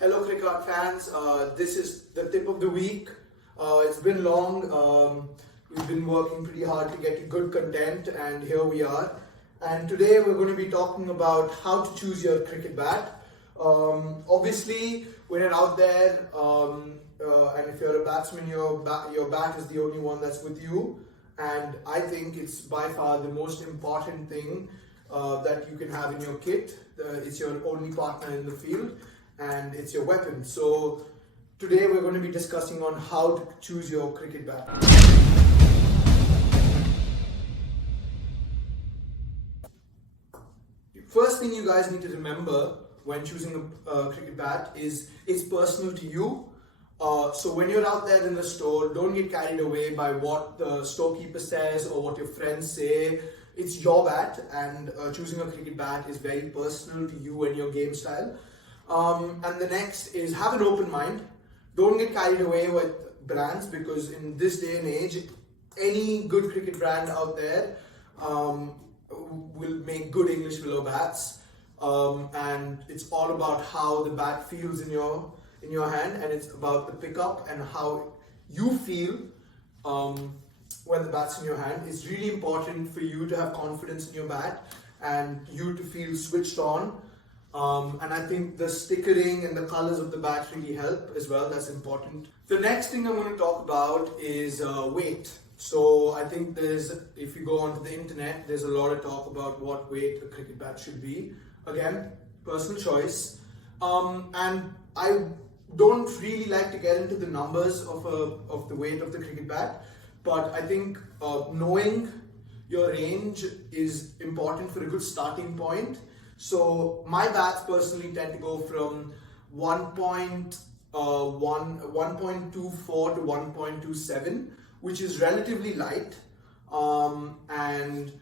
Hello Crickheart fans, this is the tip of the week. It's been long, we've been working pretty hard to get you good content and here we are. And today we're going to be talking about how to choose your cricket bat. Obviously when you're out there and if you're a batsman, your bat is the only one that's with you. And I think it's by far the most important thing that you can have in your kit. It's your only partner in the field and it's your weapon. So today we're going to be discussing on how to choose your cricket bat. First thing you guys need to remember when choosing a cricket bat is it's personal to you. So when you're out there in the store, don't get carried away by what the storekeeper says or what your friends say. It's your bat, and choosing a cricket bat is very personal to you and your game style. And the next is have an open mind. Don't get carried away with brands, because in this day and age, any good cricket brand out there will make good English willow bats. And it's all about how the bat feels in your hand, and it's about the pickup and how you feel when the bat's in your hand. It's really important for you to have confidence in your bat and you to feel switched on. And I think the stickering and the colors of the bat really help as well. That's important. The next thing I'm going to talk about is weight. So I think if you go onto the internet, there's a lot of talk about what weight a cricket bat should be. Again, personal choice. And I don't really like to get into the numbers of the weight of the cricket bat, but I think knowing your range is important for a good starting point. So my bats personally tend to go from 1.24 to 1.27, which is relatively light. And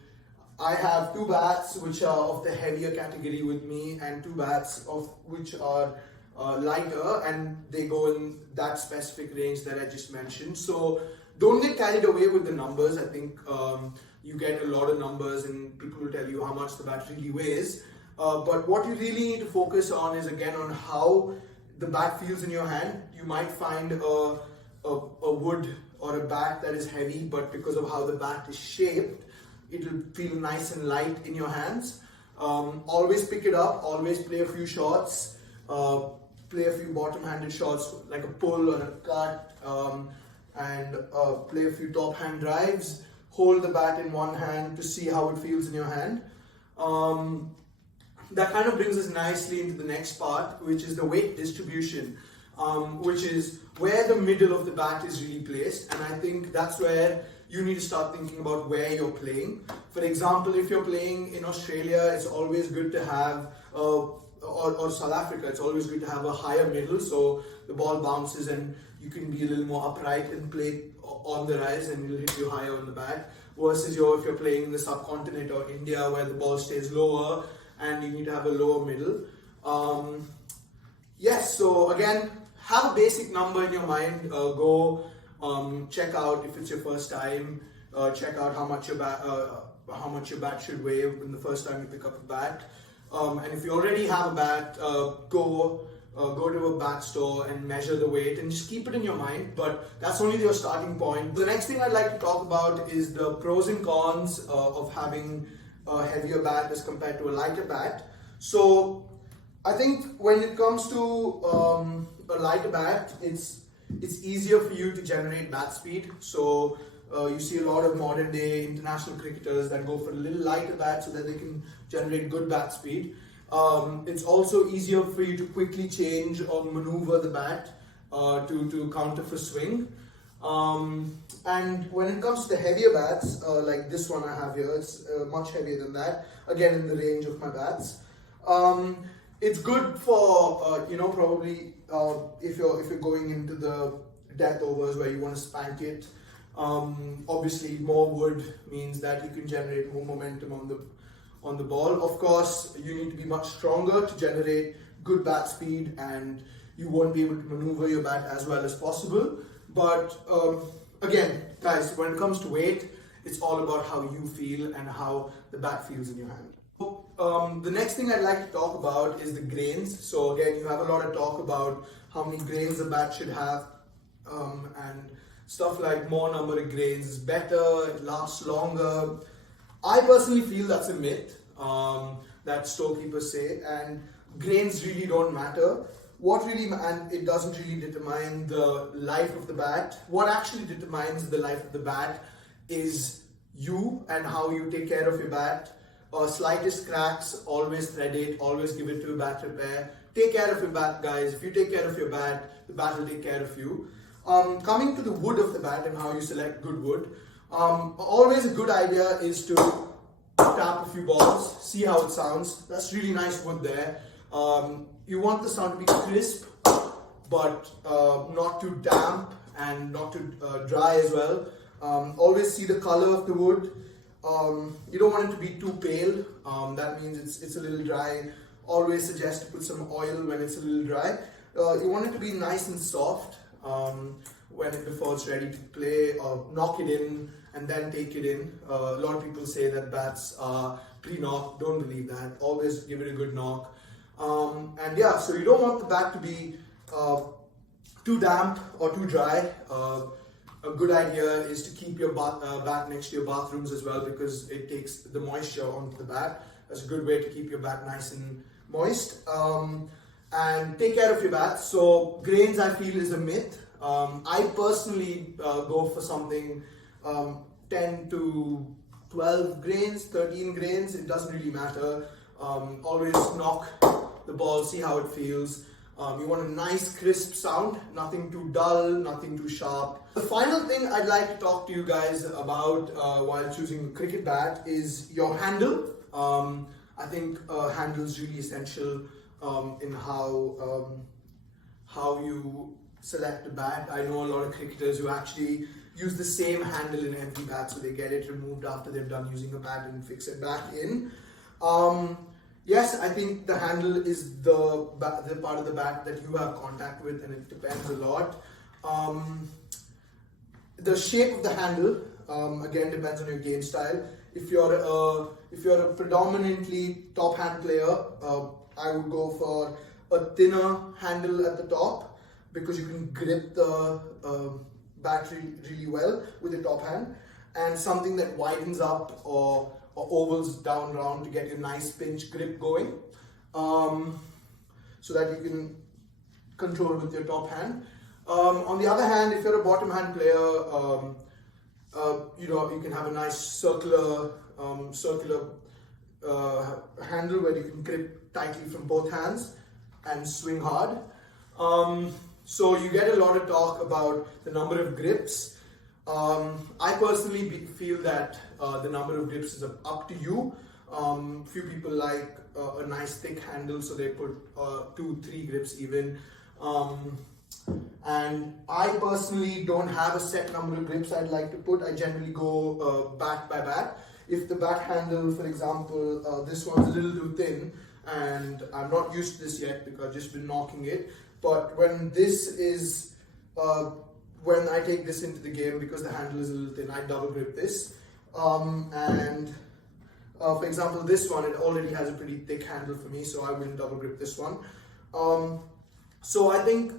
I have two bats which are of the heavier category with me, and two bats which are lighter, and they go in that specific range that I just mentioned. So don't get carried away with the numbers. I think you get a lot of numbers and people will tell you how much the bat really weighs. But what you really need to focus on is again on how the bat feels in your hand. You might find a wood or a bat that is heavy, but because of how the bat is shaped, it'll feel nice and light in your hands. Always pick it up, always play a few shots, play a few bottom-handed shots like a pull or a cut, and play a few top-hand drives. Hold the bat in one hand to see how it feels in your hand. That kind of brings us nicely into the next part, which is the weight distribution, which is where the middle of the bat is really placed. And I think that's where you need to start thinking about where you're playing. For example, if you're playing in Australia, it's always good to have, or South Africa, it's always good to have a higher middle, so the ball bounces and you can be a little more upright and play on the rise and it'll hit you higher on the bat. Versus if you're playing in the subcontinent or India, where the ball stays lower and you need to have a lower middle. Yes, so again, have a basic number in your mind. Go check out if it's your first time. Check out how much your bat should weigh when the first time you pick up a bat. And if you already have a bat, go to a bat store and measure the weight and just keep it in your mind. But that's only your starting point. The next thing I'd like to talk about is the pros and cons of having a heavier bat as compared to a lighter bat. So I think when it comes to a lighter bat, it's easier for you to generate bat speed. So you see a lot of modern day international cricketers that go for a little lighter bat so that they can generate good bat speed. It's also easier for you to quickly change or maneuver the bat to counter for swing. And when it comes to the heavier bats, like this one I have here, it's much heavier than that, again in the range of my bats. It's good for probably if you're going into the death overs where you want to spank it. Obviously more wood means that you can generate more momentum on the ball. Of course, you need to be much stronger to generate good bat speed, and you won't be able to maneuver your bat as well as possible. But again, guys, when it comes to weight, it's all about how you feel and how the bat feels in your hand. The next thing I'd like to talk about is the grains. So again, you have a lot of talk about how many grains a bat should have, and stuff like more number of grains is better, it lasts longer. I personally feel that's a myth that storekeepers say, and grains really don't matter. And it doesn't really determine the life of the bat. What actually determines the life of the bat is you and how you take care of your bat. Slightest cracks, always thread it, always give it to a bat repair. Take care of your bat, guys. If you take care of your bat, the bat will take care of you. Coming to the wood of the bat and how you select good wood, always a good idea is to tap a few balls, see how it sounds. That's really nice wood there. You want the sound to be crisp, but not too damp and not too dry as well. Always see the color of the wood. You don't want it to be too pale. That means it's a little dry. Always suggest to put some oil when it's a little dry. You want it to be nice and soft before it's ready to play. Knock it in and then take it in. A lot of people say that bats are pre-knocked. Don't believe that. Always give it a good knock. And yeah, so you don't want the bat to be too damp or too dry. A good idea is to keep your bat next to your bathrooms as well, because it takes the moisture onto the bat. That's a good way to keep your bat nice and moist. And take care of your bat. So grains, I feel, is a myth. I personally go for something 10 to 12 grains, 13 grains. It doesn't really matter. Always knock the ball, see how it feels. You want a nice crisp sound, nothing too dull, nothing too sharp. The final thing I'd like to talk to you guys about while choosing a cricket bat is your handle. I think handle is really essential in how you select a bat. I know a lot of cricketers who actually use the same handle in every bat, so they get it removed after they've done using a bat and fix it back in. Yes, I think the handle is the part of the bat that you have contact with, and it depends a lot. The shape of the handle again depends on your game style. If you're a predominantly top hand player, I would go for a thinner handle at the top, because you can grip the bat really well with the top hand, and something that widens up or ovals down round to get your nice pinch grip going, so that you can control with your top hand. On the other hand, if you're a bottom hand player, you can have a nice circular handle where you can grip tightly from both hands and swing hard. So you get a lot of talk about the number of grips. I personally feel that the number of grips is up to you. Few people like a nice thick handle, so they put 2-3 grips even. And I personally don't have a set number of grips I'd like to put. I generally go bat by bat. If the bat handle, for example, this one's a little too thin, and I'm not used to this yet because I've just been knocking it, but when I take this into the game, because the handle is a little thin, I double grip this. For example, this one, it already has a pretty thick handle for me, so I wouldn't double grip this one. So I think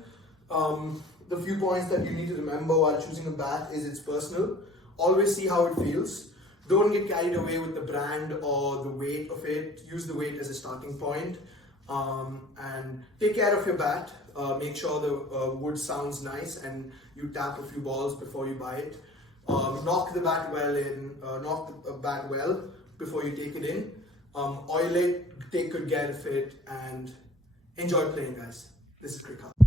the few points that you need to remember while choosing a bat is it's personal. Always see how it feels. Don't get carried away with the brand or the weight of it. Use the weight as a starting point. And take care of your bat. Make sure the wood sounds nice and you tap a few balls before you buy it. Knock the bat well before you take it in. Oil it, take good care of it, and enjoy playing, guys. This is Crickheart.